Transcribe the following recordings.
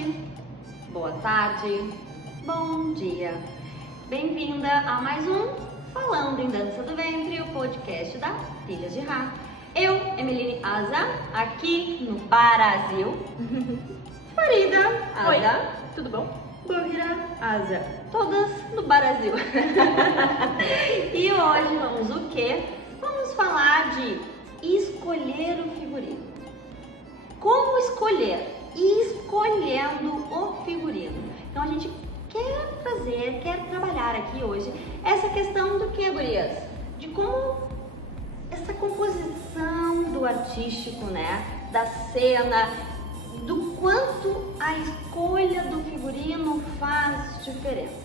noite, boa tarde, bom dia. Bem-vinda a mais um Falando em Dança do Ventre, o podcast da Filhas de Rá. Eu, Emeline Asa, aqui no Brasil. Farida Asa. Oi, tudo bom? Buhira Asa. Todas no Brasil. E hoje vamos o quê? Vamos falar de escolher o figurino. Como escolher? Escolhendo o figurino. Então a gente quer trabalhar aqui hoje essa questão do que, gurias? De como essa composição do artístico, né? Da cena, do quanto a escolha do figurino faz diferença.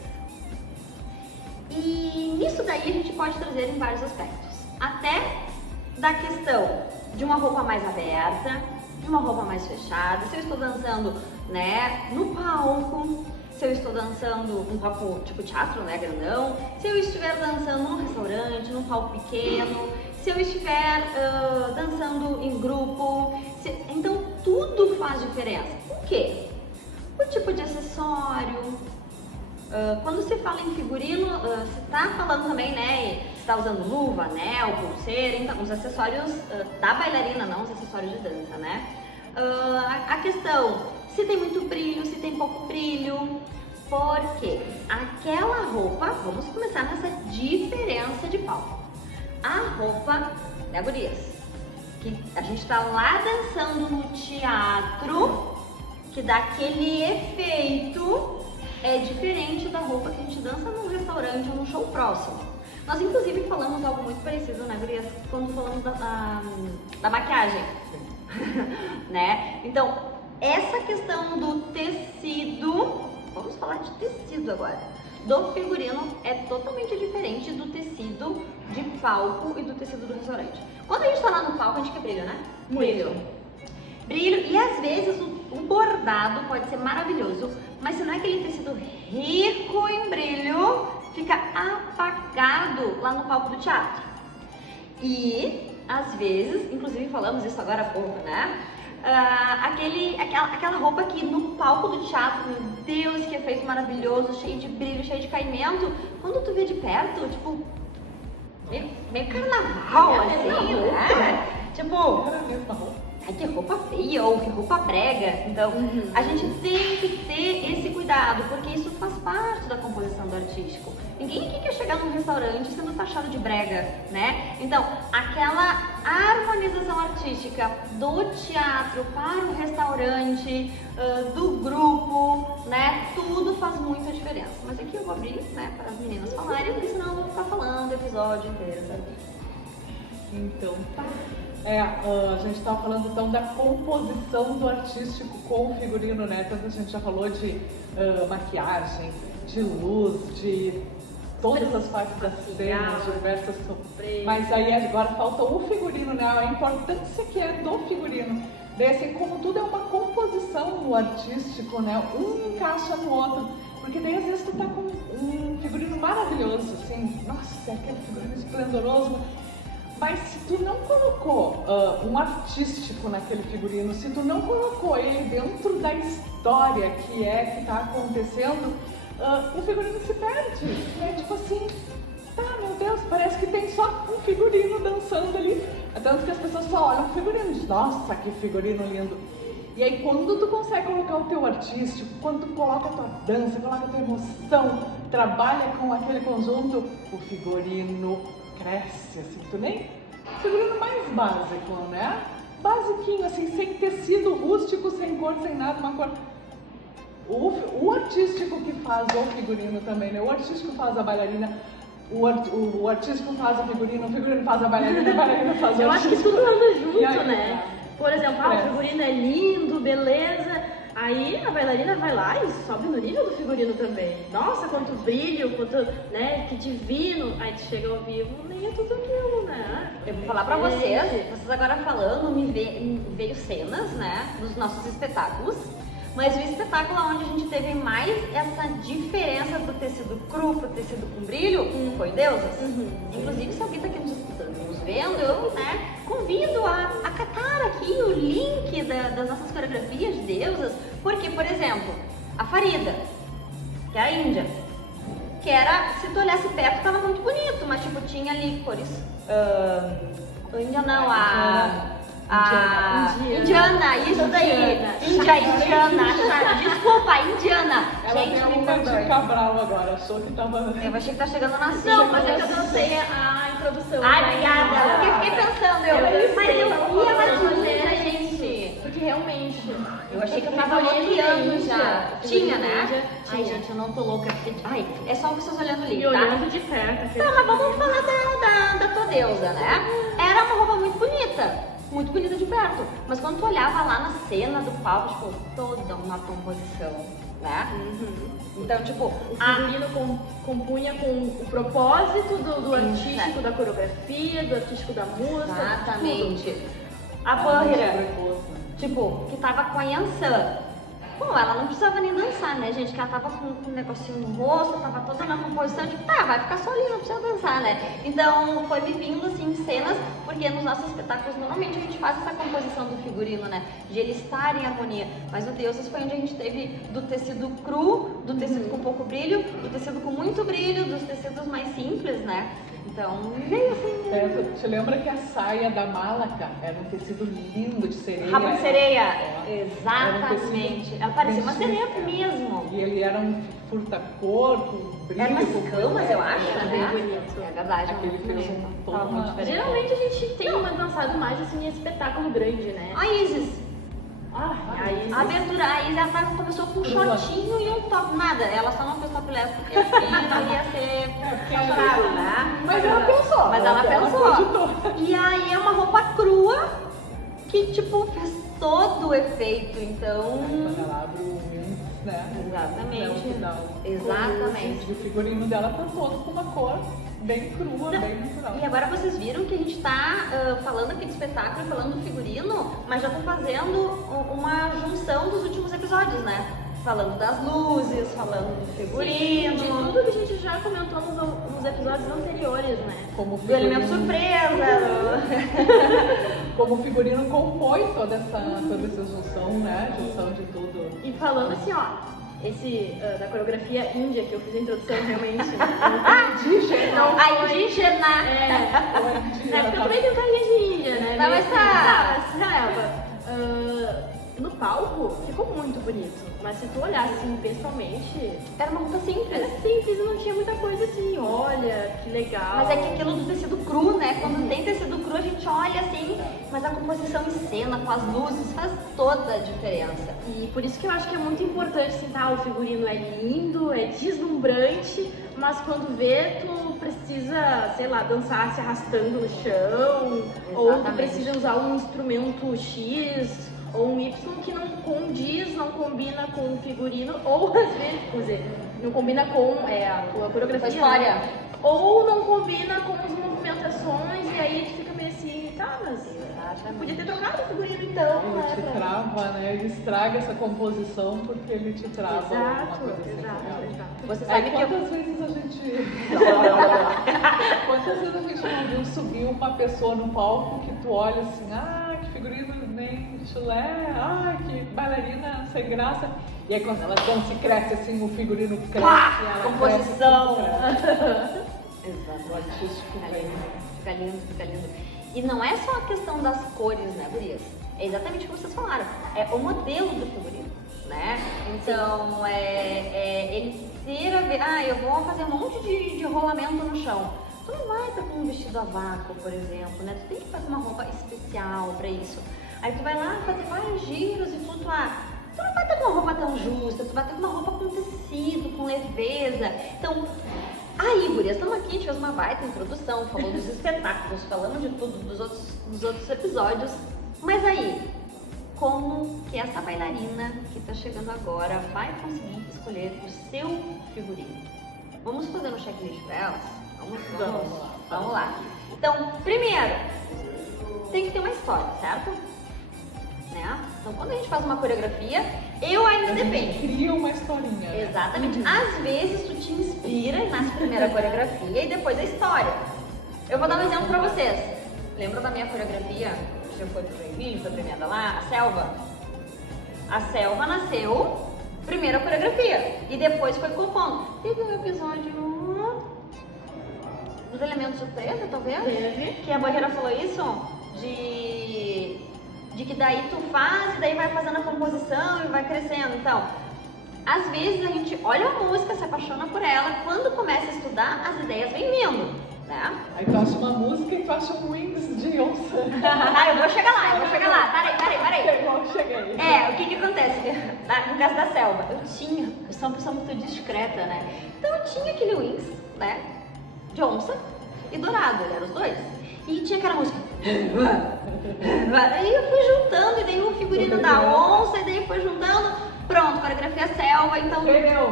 E nisso daí a gente pode trazer em vários aspectos. Até da questão de uma roupa mais aberta, de uma roupa mais fechada, se eu estou dançando, né, no palco, se eu estou dançando num palco tipo teatro, né, grandão, se eu estiver dançando num restaurante, num palco pequeno, se eu estiver dançando em grupo, então tudo faz diferença. Por quê? O tipo de acessório, quando se fala em figurino, se está falando também, né, se está usando luva, anel, pulseira, então os acessórios da bailarina, não os acessórios de dança, né? A questão, se tem muito brilho, se tem pouco brilho, porque aquela roupa, vamos começar nessa diferença de palco. A roupa, né, gurias, que a gente está lá dançando no teatro, que dá aquele efeito, é diferente da roupa que a gente dança num restaurante ou num show próximo. Nós, inclusive, falamos algo muito parecido, né, gurias, quando falamos da maquiagem, né? Então, essa questão do tecido, vamos falar de tecido agora, do figurino é totalmente diferente do tecido de palco e do tecido do restaurante. Quando a gente tá lá no palco, a gente quer brilho, né? Brilho. Brilho, e às vezes o bordado pode ser maravilhoso, mas se não é aquele tecido rico em brilho, fica apagado lá no palco do teatro. E às vezes, inclusive falamos isso agora há pouco, né? Aquela roupa que no palco do teatro, meu Deus, que efeito maravilhoso, cheio de brilho, cheio de caimento, quando tu vê de perto, tipo, meio carnaval, assim, né? Tipo, ai, que roupa feia ou que roupa brega. Então, a gente tem que ter esse cuidado, porque isso faz parte da composição do artístico. Ninguém aqui quer chegar num restaurante sendo taxado de brega, né? Então, aquela harmonização artística do teatro para o restaurante, do grupo, né? Tudo faz muita diferença. Mas aqui eu vou abrir, né, para as meninas falarem, porque senão eu vou ficar falando o episódio inteiro, sabe? Então, tá. A gente estava falando então da composição do artístico com o figurino, né? Tanto a gente já falou de maquiagem, de luz, de todas as partes da cena, diversas surpresas. Mas aí agora falta o figurino, né? A importância que é do figurino. Daí, assim, como tudo é uma composição no artístico, né? Um encaixa no outro. Porque daí às vezes tu tá com um figurino maravilhoso, assim, nossa, aquele figurino esplendoroso. Mas se tu não colocou um artístico naquele figurino, se tu não colocou ele dentro da história que está acontecendo, o figurino se perde, né? Tipo assim, tá, meu Deus, parece que tem só um figurino dançando ali. Tanto que as pessoas só olham o figurino e dizem, nossa, que figurino lindo. E aí quando tu consegue colocar o teu artístico, quando tu coloca a tua dança, coloca a tua emoção, trabalha com aquele conjunto, o figurino cresce, assim, tu nem... figurino mais básico, né? Basiquinho, assim, sem tecido rústico, sem cor, sem nada, uma cor... O artístico que faz o figurino também, né? O artístico faz a bailarina, o artístico faz o figurino faz a bailarina faz o artístico. Eu acho que tudo anda junto, aí, né? Por exemplo, o figurino é lindo, beleza... Aí a bailarina vai lá e sobe no nível do figurino também. Nossa, quanto brilho, quanto, né, que divino. Aí tu chega ao vivo, nem é tudo aquilo, né? Eu vou falar pra vocês agora falando, me veio cenas, né, dos nossos espetáculos. Mas o espetáculo onde a gente teve mais essa diferença do tecido cru pro tecido com brilho foi Deusas. Inclusive, se alguém tá aqui nos vendo, eu, né, convido a catar botar aqui o link das nossas coreografias de deusas, porque, por exemplo, a Farida, que é a Índia, que era, se tu olhasse perto, tava muito bonito, mas tipo, tinha ali cores. Índia não, Indiana, isso daí. Indiana, desculpa, Indiana. Ela Gente, tem me uma perdoe. de Cabral agora, achou que tava... Eu achei que tá chegando na Não, mas é que eu dancei a introdução. Ai, da obrigada. Índia. Eu fiquei pensando, mas eu ia mais bonita, gente. Porque realmente. Eu achei que eu tava figurino bloqueando da Índia, já. figurino Tinha, da né? Índia, Ai, tinha. gente, eu não tô louca. Ai, é só vocês olhando o link, E tá? olhando de perto. Tá, mas vamos falar da tua deusa, né? Era uma roupa muito bonita de perto. Mas quando tu olhava lá na cena do palco, tipo, toda uma composição, né? Então, tipo, O figurino compunha com o propósito do artístico, da coreografia, do artístico da música. exatamente. A Bâhira, tipo, que tava com a Yansan. Bom, ela não precisava nem dançar, né, gente? Que ela tava com um negocinho no rosto, tava toda na composição, tipo, tá, vai ficar só ali, não precisa dançar, né? Então, foi me vindo, assim, cenas, porque nos nossos espetáculos, normalmente a gente faz essa composição do figurino, né? De ele estar em harmonia. Mas o Deusas foi onde a gente teve do tecido cru, do tecido com pouco brilho, do tecido com muito brilho, dos tecidos mais simples, né? Então, veio assim... Tu te lembra que a saia da Malaca era um tecido lindo de sereia? Rabo de sereia, É. exatamente. Ela parecia uma sereia mesmo. E ele era um furta-cor, com brilho. Era umas com camas, eu acho, Era né? bem bonito. É verdade, Aquele muito fez bonito. um Tava tom muito lá. diferente. Geralmente a gente tem dançado mais assim em espetáculo grande, né? A Isis. Aí, A abertura, a Isis, ela começou com um shortinho e um top. Nada, ela só não fez topless porque assim não ia ser saudável, né? Mas ela pensou. Mas ela pensou. cogitou. E aí é uma roupa crua que, tipo, faz todo o efeito, então... Quando ela abre o índice, né? Exatamente. É o final. Exatamente. E o figurino dela tá todo com uma cor bem crua, bem natural. E agora vocês viram que a gente tá falando aqui de espetáculo, falando do figurino, mas já tô fazendo uma junção dos últimos episódios, né? Falando das luzes, falando do figurino, de tudo que a gente já comentou nos episódios anteriores, né? Como do elemento surpresa. Como o figurino compõe toda essa junção, né? Junção de tudo. E falando assim, ó, da coreografia índia que eu fiz a introdução realmente. Indígena. A indígena. É porque eu também tenho carinha de índia, né? Não, mas tá. No palco ficou muito bonito. Mas se tu olhasse assim pessoalmente, Era uma roupa simples. era simples e não tinha muita coisa assim. Olha, que legal. Mas é que aquilo do tecido cru, né? Quando tem tecido cru, a gente olha assim, mas a composição em cena, com as luzes, faz toda a diferença. E por isso que eu acho que é muito importante, assim, tá? O figurino é lindo, é deslumbrante, mas quando vê, tu precisa, sei lá, dançar se arrastando no chão, ou tu Exatamente. precisa usar um instrumento X ou um Y que não condiz, não combina com o figurino, ou às vezes, quer dizer, não combina com a coreografia. Com a história. né? Ou não combina com as movimentações, e aí tu fica meio assim, tá, mas podia ter trocado o figurino então, Ele né? te pra- trava, né? Ele estraga essa composição porque ele te trava alguma Exato, coisa assim. exato. Você sabe que eu... Quantas vezes a gente. Quantas vezes a gente não viu subir uma pessoa no palco que tu olha assim, que figurino nem chulé, que bailarina sem graça. E aí quando ela dança e cresce assim, o figurino cresce, ela composição. cresce. Exato. O artístico Fica vem. lindo, fica lindo, fica lindo. E não é só a questão das cores, né, gurias? É exatamente o que vocês falaram. É o modelo do figurino, né? Então, ele ter a ver... eu vou fazer um monte de rolamento no chão. Tu não vai estar com um vestido a vácuo, por exemplo, né? Tu tem que fazer uma roupa especial pra isso. Aí tu vai lá fazer vários giros e flutuar. Tu não vai estar com uma roupa tão justa, tu vai estar com uma roupa com tecido, com leveza. Então... Aí, gurias, estamos aqui, a gente fez uma baita introdução, falou dos espetáculos, falamos de tudo, dos outros episódios. Mas aí, como que essa bailarina que está chegando agora vai conseguir escolher o seu figurino? Vamos fazer um checklist para elas? Vamos lá. Então, primeiro, tem que ter uma história, certo? Né? Então, quando a gente faz uma coreografia, eu ainda A gente depende. cria uma historinha. né? Exatamente. Às vezes tu te inspira e nasce primeiro a coreografia e depois a história. Eu vou dar um exemplo pra vocês. Lembra da minha coreografia que já foi pro Joinville, foi premiada lá, a Selva. A Selva nasceu primeiro a coreografia e depois foi compondo. Teve um episódio dos Elementos Surpresa, talvez? Teve. Que a Barreira falou isso, de que daí tu faz e daí vai fazendo a composição e vai crescendo. Então, às vezes a gente olha a música, se apaixona por ela, quando começa a estudar, as ideias vêm vindo, né? Aí tu acha uma música e tu acha um Wings de onça. Ah, eu vou chegar lá. Parei. Igual cheguei. O que acontece? No caso da Selva, eu sou uma pessoa muito discreta, né? Então eu tinha aquele Wings, né? De onça e dourado, eram os dois. E tinha aquela música. Aí eu fui juntando, e daí o figurino da onça, e daí foi juntando. Pronto, coreografia Selva, então. Relhou.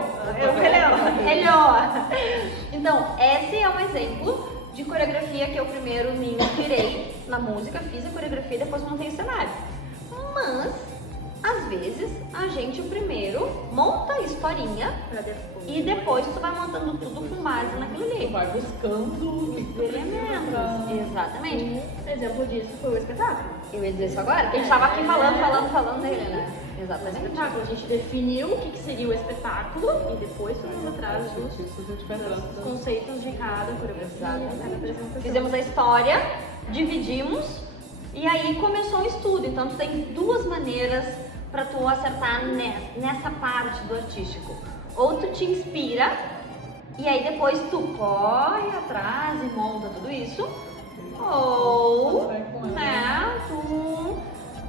Então, esse é um exemplo de coreografia que eu primeiro me inspirei na música, fiz a coreografia e depois montei o cenário. Mas, às vezes, a gente primeiro monta a historinha e depois tu vai montando tudo com base naquilo ali. Tu vai buscando Os elementos. Exatamente. Um exemplo disso foi o espetáculo. Eu ia dizer isso agora, porque a gente estava aqui falando dele, né? Exatamente. O espetáculo, a gente definiu o que seria o espetáculo e depois fomos atrás dos conceitos de cada coreografia, de cada apresentação. Fizemos a história, dividimos e aí começou o estudo. Então tu tem duas maneiras para tu acertar nessa parte do artístico. Ou tu te inspira e aí depois tu corre atrás e monta tudo isso. Ou, né,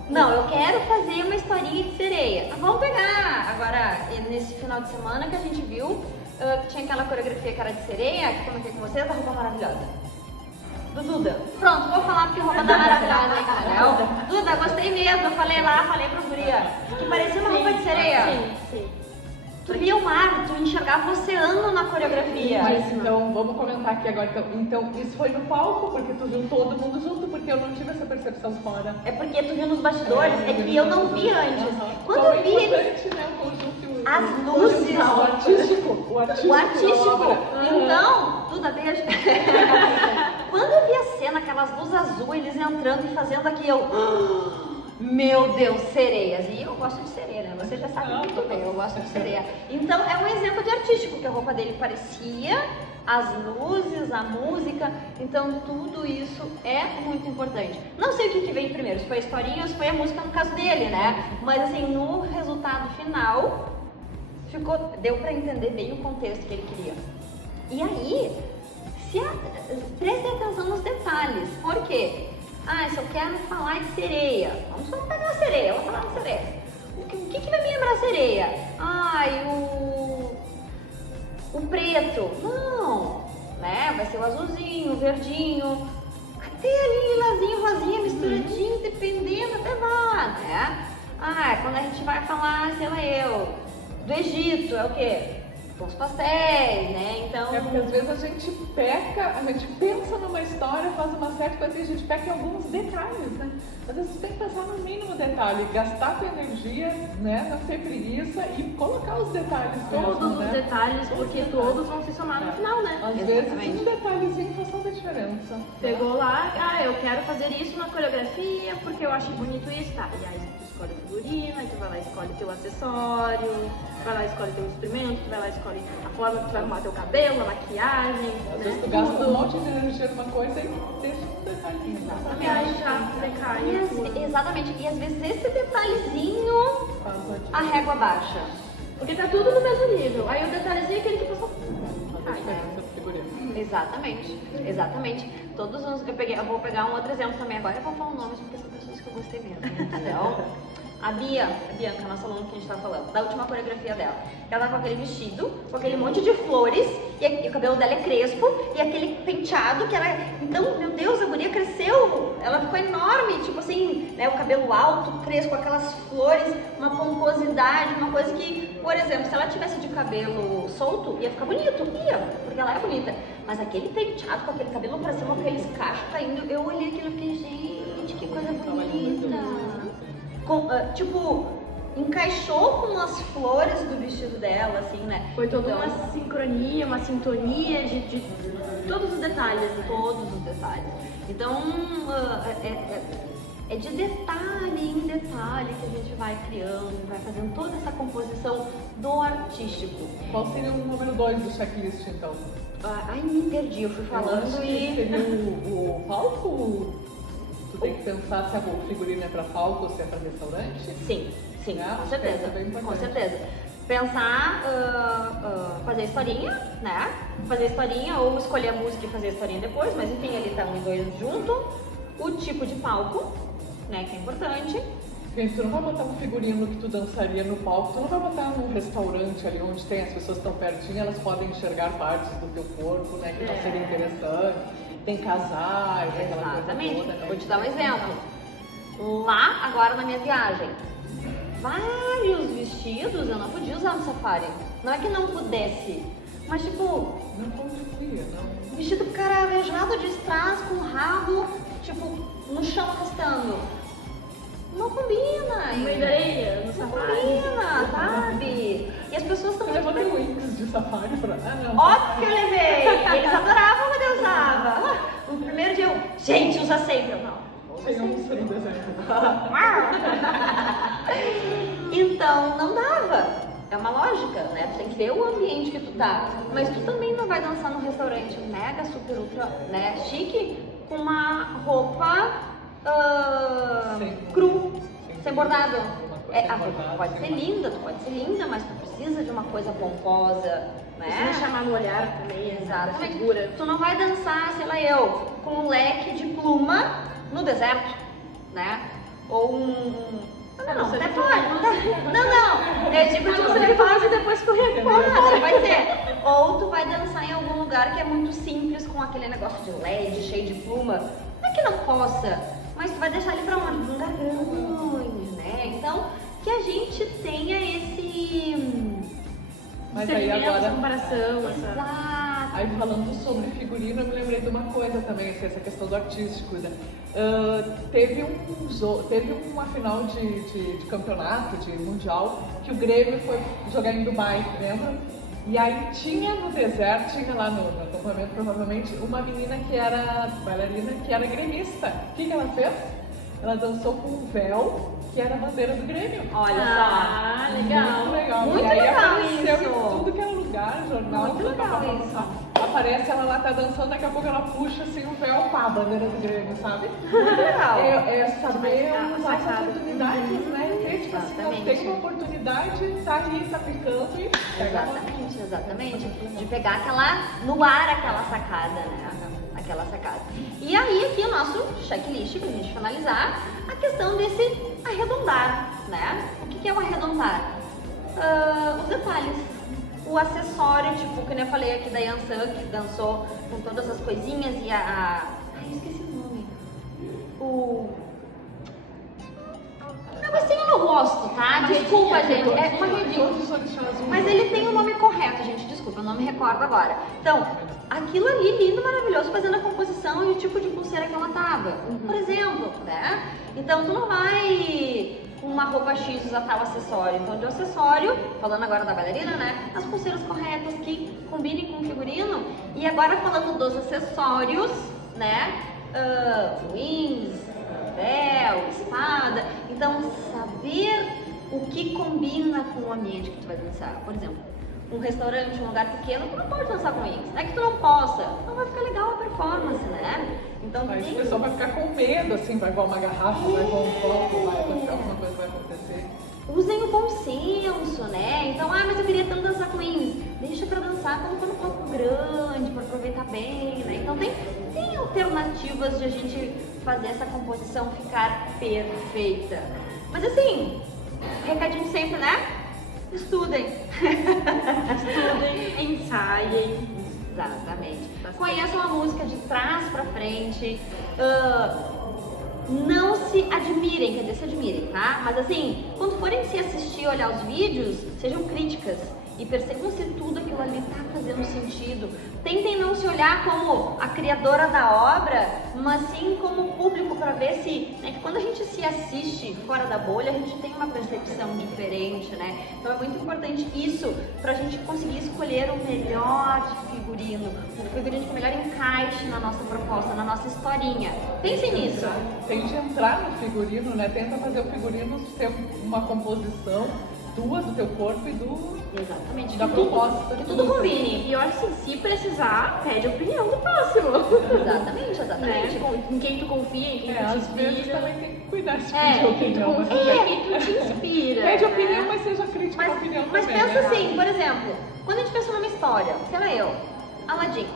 não, eu quero fazer uma historinha de sereia. Vamos pegar agora, nesse final de semana que a gente viu, que tinha aquela coreografia que era de sereia, que comentei com vocês, da roupa maravilhosa. Do Duda. Pronto, vou falar porque roupa tá maravilhosa, hein, cara? Duda, gostei mesmo, eu falei pra guria, que parecia uma roupa de sereia. Sim. Tu via o mar, tu enxergava o oceano na coreografia. Mas então, vamos comentar aqui agora. Então, isso foi no palco, porque tu viu todo mundo junto, porque eu não tive essa percepção fora. É porque tu viu nos bastidores, é que eu não vi antes. Quando eu vi eles... né, o conjunto, As luzes... o artístico. O artístico. Então, Duda, deixa... Quando eu vi a cena, aquelas luzes azul, eles entrando e fazendo aqui, eu... Meu Deus, sereias. E eu gosto de sereia, né? Você já sabe muito bem, eu gosto de sereia. Então, é um exemplo de artístico, que a roupa dele parecia, as luzes, a música. Então, tudo isso é muito importante. Não sei o que veio primeiro, se foi a historinha ou se foi a música no caso dele, né? Mas, assim, no resultado final, deu pra entender bem o contexto que ele queria. E aí, preste atenção nos detalhes. Por quê? Se eu quero falar de sereia, vamos só pegar a sereia, vamos falar de sereia. O que vai me lembrar a sereia? O preto. Não, né? Vai ser o azulzinho, o verdinho, até ali lilazinho, rosinha, misturadinho, dependendo, até lá, né? Quando a gente vai falar, sei lá do Egito, é o quê? Com os pastéis, né? Então... É porque às vezes a gente pensa numa história, faz uma certa coisa e a gente peca em alguns detalhes, né? Às vezes tem que pensar no mínimo detalhe, gastar tua energia, né? Não ter preguiça e colocar os detalhes. Todos mesmo, os detalhes, porque todos vão se somar no final, né? Às vezes um detalhezinho faz toda a diferença. Pegou lá, eu quero fazer isso na coreografia porque eu acho bonito isso, tá? E aí tu escolhe a figurina, aí tu vai lá e escolhe teu acessório, vai lá e escolhe teu instrumento, tu vai lá e escolhe a forma que tu vai arrumar teu cabelo, a maquiagem, Às vezes tu gasta um monte de energia numa coisa e deixa um detalhinho. E aí já decai. Exatamente, e às vezes esse detalhezinho a régua baixa. Porque tá tudo no mesmo nível. Aí o detalhezinho é aquele que passou. Exatamente. Todos os. Eu vou pegar um outro exemplo também agora. Eu vou falar nomes porque são pessoas que eu gostei mesmo, entendeu? A Bianca, nossa aluna que a gente tá falando, da última coreografia dela. Ela tá com aquele vestido, com aquele monte de flores, e o cabelo dela é crespo, e aquele penteado que ela. Então, meu Deus, a guria cresceu, ela ficou enorme, tipo assim, né? O cabelo alto, crespo, com aquelas flores, uma pomposidade, uma coisa que, por exemplo, se ela tivesse de cabelo solto, ia ficar bonito, porque ela é bonita. Mas aquele penteado com aquele cabelo pra cima, com aqueles cachos caindo, eu olhei aquilo e fiquei, gente, que coisa bonita. Encaixou com as flores do vestido dela, assim, né? Foi toda uma sincronia, uma sintonia de todos os detalhes, né? Todos os detalhes. Então, É de detalhe em detalhe que a gente vai criando, vai fazendo toda essa composição do artístico. Qual seria o número 2 do checklist, então? Ai, me perdi, eu fui falando Seria o palco? Tu tem que pensar se o figurino é para palco ou se é para restaurante? Sim, Né? com certeza, com certeza. Pensar, fazer a historinha, né? Fazer a historinha ou escolher a música e fazer a historinha depois, mas enfim, ali tá um e dois junto. O tipo de palco, né, que é importante. Gente, tu não vai botar um figurino que tu dançaria no palco, tu não vai botar num restaurante ali onde tem as pessoas tão pertinho, elas podem enxergar partes do teu corpo, né, que não seria interessante. Tem casais, aquela coisa Exatamente. toda, né? Vou te dar um exemplo. Lá, agora na minha viagem, vários vestidos eu não podia usar no safari. Não é que não pudesse, mas tipo, Não podia, não. vestido caravejado de strass com o rabo, tipo, no chão arrastando. Não combina. Meio da areia, no Não safari. combina, sabe? E as pessoas estão Você levou muito... teu wings de safari pra... Ah, não. Óbvio que eu levei. Eles adoravam quando eu usava. No primeiro dia eu, gente, usa sempre. Eu, não. Sem onça no deserto. Então, não dava. É uma lógica, né? Tu tem que ver o ambiente que tu tá. Mas tu também não vai dançar num restaurante mega, super, ultra, né, chique, com uma roupa cru, sem bordado. A roupa pode ser linda, tu pode ser linda, mas tu precisa de uma coisa pomposa, né? Precisa chamar no olhar também, da Exatamente. figura. Tu não vai dançar, sei lá eu, com um leque de pluma no deserto, né? Ou Não, até pode. Não. Eu digo de você faz e depois correr fora, vai ser. Ou tu vai dançar em algum lugar que é muito simples, com aquele negócio de LED, cheio de pluma. Não é que não possa, mas tu vai deixar ele pra onde? Num lugar grande, né? Então, que a gente tenha esse... Mas aí essa agora... comparação, essa... Exato. Aí falando sobre figurino, eu me lembrei de uma coisa também, assim, essa questão do artístico, né? Teve uma final de campeonato, de mundial, que o Grêmio foi jogar em Dubai, lembra? E aí tinha no deserto, tinha lá no acampamento provavelmente, uma menina que era bailarina, que era gremista. O que ela fez? Ela dançou com um véu que era a bandeira do Grêmio. Olha Ah, só. legal. Muito legal. Muito e aí legal apareceu isso. em tudo que era lugar, jornal, Muito legal isso. Aparece ela lá, tá dançando, daqui a pouco ela puxa assim o véu, pá, a bandeira do Grêmio, sabe? Muito legal. É saber Mas, usar as sacada. oportunidades, né? Ter, tipo assim, não Exatamente. tem uma oportunidade, tá ali, tá picando e pega a Exatamente. De pegar no ar aquela sacada, né? Aquela sacada. E aí aqui o nosso checklist pra gente finalizar, a questão desse arredondar, né? O que é o arredondar? Os detalhes. O acessório, tipo, que eu falei aqui da Yansan, que dançou com todas as coisinhas e Ai, eu esqueci o nome. Um negocinho no rosto, tá? Desculpa, gente. É uma redinha. Todos os orixás Mas ele tem o nome correto, gente, desculpa, eu não me recordo agora. Então, aquilo ali, lindo, maravilhoso, fazendo a composição e o tipo de pulseira que ela tava, por exemplo, né? Então, tu não vai com uma roupa X usar tal acessório. Então, de acessório, falando agora da bailarina, né? As pulseiras corretas que combinem com o figurino. E agora, falando dos acessórios, né? Wings, véu, espada. Então, saber o que combina com o ambiente que tu vai dançar. Por exemplo, um restaurante, um lugar pequeno, tu não pode dançar com wings. Não é que tu não possa, não vai ficar legal a performance, né? Então, Aí tem... o pessoal vai ficar com medo, assim, vai voar uma garrafa, vai voar um copo, vai acontecer alguma coisa, vai acontecer. Usem o bom senso, né? Então, mas eu queria tanto dançar com wings. Deixa pra dançar quando for no palco grande, pra aproveitar bem, né? Então tem alternativas de a gente fazer essa composição ficar perfeita. Mas assim, recadinho sempre, né? Estudem. Estudem, ensaiem. Exatamente. Conheçam a música de trás pra frente. Não se admirem, quer dizer, se admirem, tá? Mas assim, quando forem se assistir, olhar os vídeos, sejam críticas e percebam se tudo aquilo ali está fazendo sentido. Tentem não se olhar como a criadora da obra, mas sim como público, para ver se, né, que quando a gente se assiste fora da bolha, a gente tem uma percepção diferente, né? Então é muito importante isso para a gente conseguir escolher o melhor figurino, o figurino que melhor encaixe na nossa proposta, na nossa historinha. Pensem nisso. Tente entrar no figurino, né? Tenta fazer o figurino ser uma composição tua, do teu corpo e Exatamente, da proposta. Que tudo combine. E olha assim, se precisar, pede a opinião do próximo. Exatamente, exatamente. Né? Em quem tu confia, em quem tu te Às vezes inspira. também tem que cuidar de É, pedir em quem tu opinião. Mas confia, em quem tu te inspira. pede né? opinião, mas seja crítica à opinião Mas também, pensa né? assim, por exemplo, quando a gente pensa numa história, sei lá eu, Aladdin,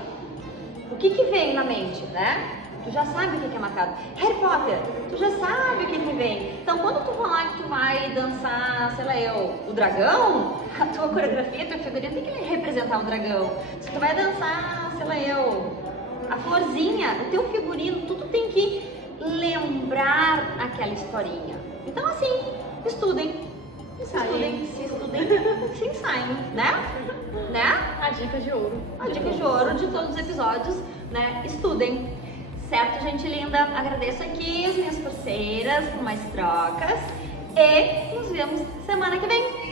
o que vem na mente, né? Tu já sabe o que é marcado. Harry Potter, tu já sabe o que vem. Então, quando tu falar que tu vai dançar, sei lá eu, o dragão, a tua coreografia, teu figurino tem que representar o dragão. Se tu vai dançar, sei lá eu, a florzinha, o teu figurino, tudo tem que lembrar aquela historinha. Então, assim, estudem. Se estudem, se ensaiam, né? A dica de ouro. A dica de ouro de todos os episódios, né? Estudem. Certo, gente linda? Agradeço aqui as minhas parceiras por mais trocas e nos vemos semana que vem.